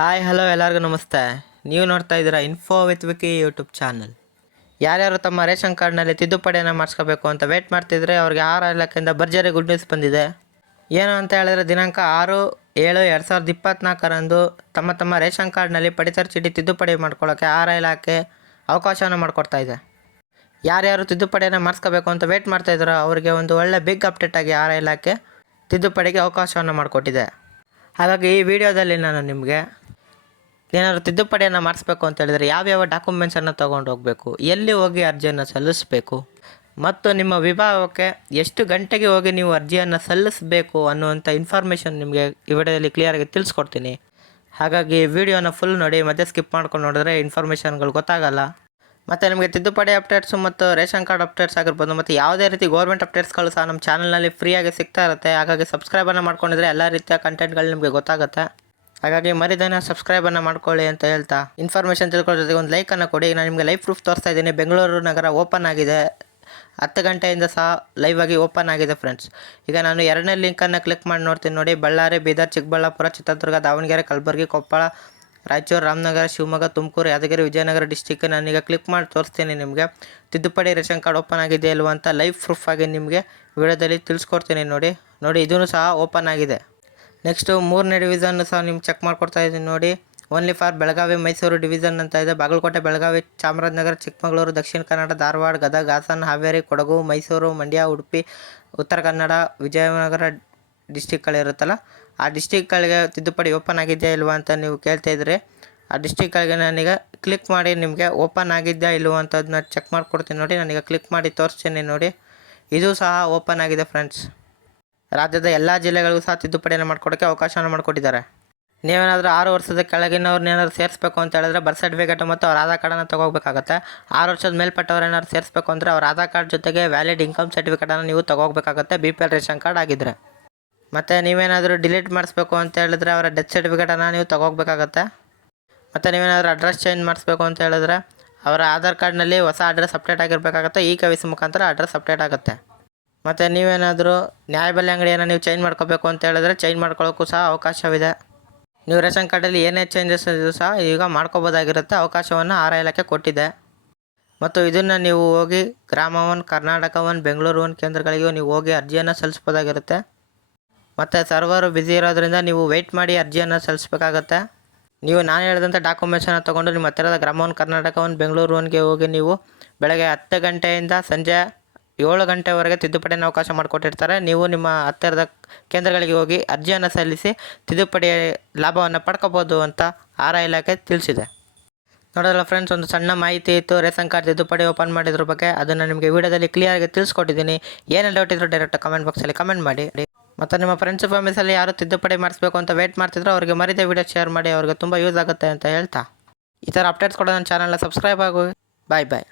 Hi hello ಎಲ್ಲರಿಗೂ ನಮಸ್ತೆ. ನೀವು ನೋಡ್ತಾ ಇದ್ದೀರಾ info with Vicky YouTube channel. ಯಾರ್ಯಾರು ತಮ್ಮ ರೇಷನ್ ಕಾರ್ಡ್ನಲ್ಲಿ ತಿದ್ದುಪಡಿಯನ್ನು ಮಾಡಿಸ್ಕೋಬೇಕು ಅಂತ ವೇಟ್ ಮಾಡ್ತಿದ್ರೆ ಅವ್ರಿಗೆ ಆಹಾರ ಇಲಾಖೆಯಿಂದ ಭರ್ಜರಿ ಗುಡ್ ನ್ಯೂಸ್ ಬಂದಿದೆ. ಏನು ಅಂತ ಹೇಳಿದ್ರೆ ದಿನಾಂಕ 6/7/2024ರಂದು ತಮ್ಮ ರೇಷನ್ ಕಾರ್ಡ್ನಲ್ಲಿ ಪಡಿತರ ಚೀಟಿ ತಿದ್ದುಪಡಿ ಮಾಡ್ಕೊಳ್ಳೋಕ್ಕೆ ಆಹಾರ ಇಲಾಖೆ ಅವಕಾಶವನ್ನು ಮಾಡಿಕೊಡ್ತಾ ಇದೆ. ಯಾರ್ಯಾರು ತಿದ್ದುಪಡಿಯನ್ನು ಮಾಡಿಸ್ಕೋಬೇಕು ಅಂತ ವೇಟ್ ಮಾಡ್ತಾ ಇದ್ದಾರೋ ಅವರಿಗೆ ಒಂದು ಒಳ್ಳೆ ಬಿಗ್ ಅಪ್ಡೇಟ್ ಆಗಿ ಆಹಾರ ಇಲಾಖೆ ತಿದ್ದುಪಡಿಗೆ ಅವಕಾಶವನ್ನು ಮಾಡಿಕೊಟ್ಟಿದೆ. ಹಾಗಾಗಿ ಈ ವಿಡಿಯೋದಲ್ಲಿ ನಾನು ನಿಮಗೆ ಏನಾದರೂ ತಿದ್ದುಪಡಿಯನ್ನು ಮಾಡಿಸ್ಬೇಕು ಅಂತ ಹೇಳಿದರೆ ಯಾವ್ಯಾವ ಡಾಕ್ಯುಮೆಂಟ್ಸನ್ನು ತೊಗೊಂಡು ಹೋಗಬೇಕು, ಎಲ್ಲಿ ಹೋಗಿ ಅರ್ಜಿಯನ್ನು ಸಲ್ಲಿಸಬೇಕು ಮತ್ತು ನಿಮ್ಮ ವಿಭಾಗಕ್ಕೆ ಎಷ್ಟು ಗಂಟೆಗೆ ಹೋಗಿ ನೀವು ಅರ್ಜಿಯನ್ನು ಸಲ್ಲಿಸಬೇಕು ಅನ್ನುವಂಥ ಇನ್ಫಾರ್ಮೇಷನ್ ನಿಮಗೆ ಈ ವಿಡಿಯೋದಲ್ಲಿ ಕ್ಲಿಯರಾಗಿ ತಿಳಿಸ್ಕೊಡ್ತೀನಿ. ಹಾಗಾಗಿ ವಿಡಿಯೋನ ಫುಲ್ ನೋಡಿ, ಮತ್ತೆ ಸ್ಕಿಪ್ ಮಾಡ್ಕೊಂಡು ನೋಡಿದ್ರೆ ಇನ್ಫಾರ್ಮೇಷನ್ಗಳು ಗೊತ್ತಾಗಲ್ಲ. ಮತ್ತು ನಿಮಗೆ ತಿದ್ದುಪಡಿ ಅಪ್ಡೇಟ್ಸು ಮತ್ತು ರೇಷನ್ ಕಾರ್ಡ್ ಅಪ್ಡೇಟ್ಸ್ ಆಗಿರ್ಬೋದು ಮತ್ತು ಯಾವುದೇ ರೀತಿ ಗೌರ್ಮೆಂಟ್ ಅಪ್ಡೇಟ್ಸ್ಗಳು ಸಹ ನಮ್ಮ ಚಾನಲ್ನಲ್ಲಿ ಫ್ರೀಯಾಗಿ ಸಿಗ್ತಾ ಇರುತ್ತೆ. ಹಾಗಾಗಿ ಸಬ್ಸ್ಕ್ರೈಬನ್ನು ಮಾಡ್ಕೊಂಡಿದ್ರೆ ಎಲ್ಲ ರೀತಿಯ ಕಂಟೆಂಟ್ಗಳು ನಿಮಗೆ ಗೊತ್ತಾಗುತ್ತೆ. ಹಾಗಾಗಿ ಮರಿದೇನ ಸಬ್ಸ್ಕ್ರೈಬನ್ನು ಮಾಡ್ಕೊಳ್ಳಿ ಅಂತ ಹೇಳ್ತಾ ಇನ್ಫಾರ್ಮೇಷನ್ ತಿಳ್ಕೊಳ್ಳೋ ಜೊತೆಗೆ ಒಂದು ಲೈಕನ್ನು ಕೊಡಿ. ನಾನು ನಿಮಗೆ ಲೈವ್ ಪ್ರೂಫ್ ತೋರಿಸ್ತಾ ಇದ್ದೀನಿ. ಬೆಂಗಳೂರು ನಗರ ಓಪನ್ ಆಗಿದೆ, 10 ಗಂಟೆಯಿಂದ ಸಹ ಲೈವ್ ಆಗಿ ಓಪನ್ ಆಗಿದೆ ಫ್ರೆಂಡ್ಸ್. ಈಗ ನಾನು 2ನೇ ಲಿಂಕನ್ನು ಕ್ಲಿಕ್ ಮಾಡಿ ನೋಡ್ತೀನಿ ನೋಡಿ. ಬಳ್ಳಾರಿ, ಬೀದರ್, ಚಿಕ್ಕಬಳ್ಳಾಪುರ, ಚಿತ್ರದುರ್ಗ, ದಾವಣಗೆರೆ, ಕಲಬುರಗಿ, ಕೊಪ್ಪಳ, ರಾಯಚೂರು, ರಾಮನಗರ, ಶಿವಮೊಗ್ಗ, ತುಮಕೂರು, ಯಾದಗಿರಿ, ವಿಜಯನಗರ ಡಿಸ್ಟಿಕ್ ನಾನೀಗ ಕ್ಲಿಕ್ ಮಾಡಿ ತೋರಿಸ್ತೀನಿ ನಿಮಗೆ. ತಿದ್ದುಪಡಿ ರೇಷನ್ ಕಾರ್ಡ್ ಓಪನ್ ಆಗಿದೆ ಇಲ್ವ ಅಂತ ಲೈವ್ ಪ್ರೂಫ್ ಆಗಿ ನಿಮಗೆ ವಿಡಿಯೋದಲ್ಲಿ ತಿಳಿಸ್ಕೊಡ್ತೀನಿ ನೋಡಿ. ಇದೂ ಸಹ ಓಪನ್ ಆಗಿದೆ. ನೆಕ್ಸ್ಟು 3ನೇ ಡಿವಿಷನ್ನು ಸಹ ನಿಮ್ಗೆ ಚೆಕ್ ಮಾಡ್ಕೊಡ್ತಾ ಇದ್ದೀನಿ ನೋಡಿ. Only for Belagavi Mysuru division ಅಂತ ಇದೆ. ಬಾಗಲಕೋಟೆ, ಬೆಳಗಾವಿ, ಚಾಮರಾಜನಗರ, ಚಿಕ್ಕಮಗಳೂರು, ದಕ್ಷಿಣ ಕನ್ನಡ, ಧಾರವಾಡ, ಗದಗ, ಹಾಸನ, ಹಾವೇರಿ, ಕೊಡಗು, ಮೈಸೂರು, ಮಂಡ್ಯ, ಉಡುಪಿ, ಉತ್ತರ ಕನ್ನಡ, ವಿಜಯನಗರ ಡಿಸ್ಟಿಕ್ಗಳಿರುತ್ತಲ್ಲ ಆ ಡಿಸ್ಟಿಕ್ಗಳಿಗೆ ತಿದ್ದುಪಡಿ ಓಪನ್ ಆಗಿದೆಯಾ ಇಲ್ವಾ ಅಂತ ನೀವು ಕೇಳ್ತಾ ಇದ್ದರೆ ಆ ಡಿಸ್ಟಿಕ್ಗಳಿಗೆ ನಾನೀಗ ಕ್ಲಿಕ್ ಮಾಡಿ ನಿಮಗೆ ಓಪನ್ ಆಗಿದೆಯಾ ಇಲ್ವ ಅಂತ ಅದನ್ನ ಚೆಕ್ ಮಾಡ್ಕೊಡ್ತೀನಿ ನೋಡಿ. ನಾನೀಗ ಕ್ಲಿಕ್ ಮಾಡಿ ತೋರಿಸ್ತೀನಿ ನೋಡಿ. ಇದು ಸಹ ಓಪನ್ ಆಗಿದೆ ಫ್ರೆಂಡ್ಸ್. ರಾಜ್ಯದ ಎಲ್ಲ ಜಿಲ್ಲೆಗಳಿಗೂ ಸಹ ತಿದ್ದುಪಡಿಯನ್ನು ಮಾಡ್ಕೊಡೋಕ್ಕೆ ಅವಕಾಶವನ್ನು ಮಾಡಿಕೊಟ್ಟಿದ್ದಾರೆ. ನೀವೇನಾದರೂ 6 ವರ್ಷದ ಕೆಳಗಿನವ್ರನ್ನೇನಾದ್ರು ಸೇರಿಸಬೇಕು ಅಂತ ಹೇಳಿದ್ರೆ ಬರ್ತ್ ಸರ್ಟಿಫಿಕೇಟ್ ಮತ್ತು ಅವ್ರ ಆಧಾರ್ ಕಾರ್ಡನ್ನು ತೊಗೋಬೇಕಾಗುತ್ತೆ. 6 ವರ್ಷದ ಮೇಲ್ಪಟ್ಟವ್ರು ಏನಾದ್ರು ಸೇರಿಸಬೇಕು ಅಂದರೆ ಅವ್ರ ಆಧಾರ್ ಕಾರ್ಡ್ ಜೊತೆಗೆ ವ್ಯಾಲಿಡ್ ಇನ್ಕಮ್ ಸರ್ಟಿಫಿಕೇಟನ್ನು ನೀವು ತೊಗೋಬೇಕಾಗುತ್ತೆ, BPL ರೇಷನ್ ಕಾರ್ಡ್ ಆಗಿದ್ದರೆ. ಮತ್ತು ನೀವೇನಾದರೂ ಡಿಲೀಟ್ ಮಾಡಿಸ್ಬೇಕು ಅಂತ ಹೇಳಿದ್ರೆ ಅವರ ಡೆತ್ ಸರ್ಟಿಫಿಕೇಟನ್ನು ನೀವು ತೊಗೋಬೇಕಾಗತ್ತೆ. ಮತ್ತು ನೀವೇನಾದರೂ ಅಡ್ರೆಸ್ ಚೇಂಜ್ ಮಾಡಿಸ್ಬೇಕು ಅಂತ ಹೇಳಿದ್ರೆ ಅವರ ಆಧಾರ್ ಕಾರ್ಡ್ನಲ್ಲಿ ಹೊಸ ಅಡ್ರೆಸ್ ಅಪ್ಡೇಟ್ ಆಗಿರಬೇಕಾಗುತ್ತೆ. KYC ಮುಖಾಂತರ ಅಡ್ರೆಸ್ ಅಪ್ಡೇಟ್ ಆಗುತ್ತೆ. ಮತ್ತು ನೀವೇನಾದರೂ ನ್ಯಾಯಬೆಲೆ ಅಂಗಡಿಯನ್ನು ನೀವು ಚೇಂಜ್ ಮಾಡ್ಕೋಬೇಕು ಅಂತ ಹೇಳಿದ್ರೆ ಚೇಂಜ್ ಮಾಡ್ಕೊಳ್ಳೋಕ್ಕೂ ಸಹ ಅವಕಾಶವಿದೆ. ನೀವು ರೇಷನ್ ಕಾರ್ಡಲ್ಲಿ ಏನೇ ಚೇಂಜಸ್ ಇದ್ದರೂ ಸಹ ಈಗ ಮಾಡ್ಕೋಬೋದಾಗಿರುತ್ತೆ. ಅವಕಾಶವನ್ನು ಆಹಾರ ಇಲಾಖೆ ಕೊಟ್ಟಿದೆ. ಮತ್ತು ಇದನ್ನು ನೀವು ಹೋಗಿ ಗ್ರಾಮ 1, ಕರ್ನಾಟಕ 1, ಬೆಂಗಳೂರು 1 ಕೇಂದ್ರಗಳಿಗೂ ನೀವು ಹೋಗಿ ಅರ್ಜಿಯನ್ನು ಸಲ್ಲಿಸ್ಬೋದಾಗಿರುತ್ತೆ. ಮತ್ತು ಸರ್ವರು ಬ್ಯುಸಿ ಇರೋದ್ರಿಂದ ನೀವು ವೆಯ್ಟ್ ಮಾಡಿ ಅರ್ಜಿಯನ್ನು ಸಲ್ಲಿಸಬೇಕಾಗತ್ತೆ. ನೀವು ನಾನು ಹೇಳಿದಂಥ ಡಾಕ್ಯುಮೆಂಟ್ಸನ್ನು ತೊಗೊಂಡು ನಿಮ್ಮ ಹತ್ತಿರದ ಗ್ರಾಮ 1, ಕರ್ನಾಟಕ 1, ಬೆಂಗಳೂರು 1ಗೆ ಹೋಗಿ ನೀವು ಬೆಳಗ್ಗೆ 10 ಗಂಟೆಯಿಂದ ಸಂಜೆ 7 ಗಂಟೆವರೆಗೆ ತಿದ್ದುಪಡಿಯನ್ನು ಅವಕಾಶ ಮಾಡಿಕೊಟ್ಟಿರ್ತಾರೆ. ನೀವು ನಿಮ್ಮ ಹತ್ತಿರದ ಕೇಂದ್ರಗಳಿಗೆ ಹೋಗಿ ಅರ್ಜಿಯನ್ನು ಸಲ್ಲಿಸಿ ತಿದ್ದುಪಡಿಯ ಲಾಭವನ್ನು ಪಡ್ಕೋಬೋದು ಅಂತ ಆಹಾರ ಇಲಾಖೆ ತಿಳಿಸಿದೆ. ನೋಡೋಲ್ಲ ಫ್ರೆಂಡ್ಸ್, ಒಂದು ಸಣ್ಣ ಮಾಹಿತಿ ಇತ್ತು ರೇಷನ್ ಕಾರ್ಡ್ ತಿದ್ದುಪಡಿ ಓಪನ್ ಮಾಡಿದ್ರ ಬಗ್ಗೆ. ಅದನ್ನು ನಿಮಗೆ ವಿಡಿಯೋದಲ್ಲಿ ಕ್ಲಿಯರಾಗಿ ತಿಳಿಸ್ಕೊಟ್ಟಿದ್ದೀನಿ. ಏನೇ ಡೌಟ್ ಇದ್ದರೂ ಡೈರೆಕ್ಟ್ ಕಮೆಂಟ್ ಬಾಕ್ಸಲ್ಲಿ ಕಮೆಂಟ್ ಮಾಡಿ. ಮತ್ತು ನಿಮ್ಮ ಫ್ರೆಂಡ್ಸ್ ಫ್ಯಾಮಿಲೀಸಲ್ಲಿ ಯಾರು ತಿದ್ದುಪಡಿ ಮಾಡಿಸ್ಬೇಕು ಅಂತ ವೇಟ್ ಮಾಡ್ತಿದ್ರು ಅವರಿಗೆ ಮರಿದೇ ವಿಡಿಯೋ ಶೇರ್ ಮಾಡಿ, ಅವ್ರಿಗೆ ತುಂಬ ಯೂಸ್ ಆಗುತ್ತೆ ಅಂತ ಹೇಳ್ತಾ ಈ ಥರ ಅಪ್ಡೇಟ್ಸ್ ಕೊಡೋ ನನ್ನ ಚಾನಲ್ನ ಸಬ್ಸ್ಕ್ರೈಬ್ ಆಗೋಗಿ. ಬಾಯ್.